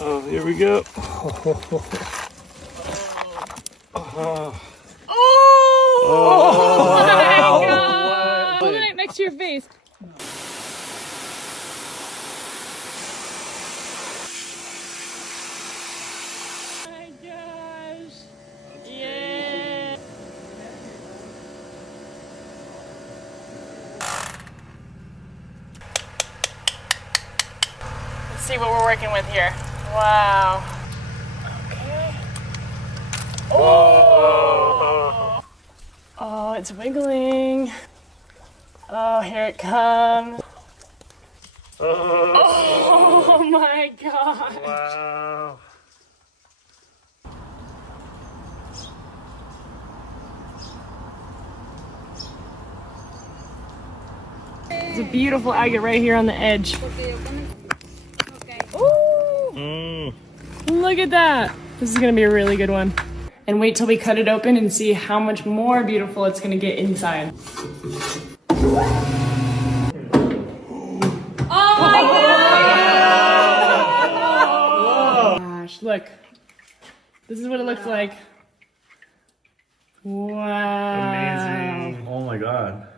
Oh, here we go. Oh my God! Hold it next to your face. Oh my gosh! Yeah! Let's see what we're working with here. Wow. Okay. Oh! Oh, it's wiggling. Oh, here it comes. Oh my God. Wow. It's a beautiful agate right here on the edge. Ooh! Look at that. This is gonna be a really good one. And wait till we cut it open and see how much more beautiful it's gonna get inside. Oh my God! Gosh, look. This is what it looks like. Wow. Amazing. Oh my God.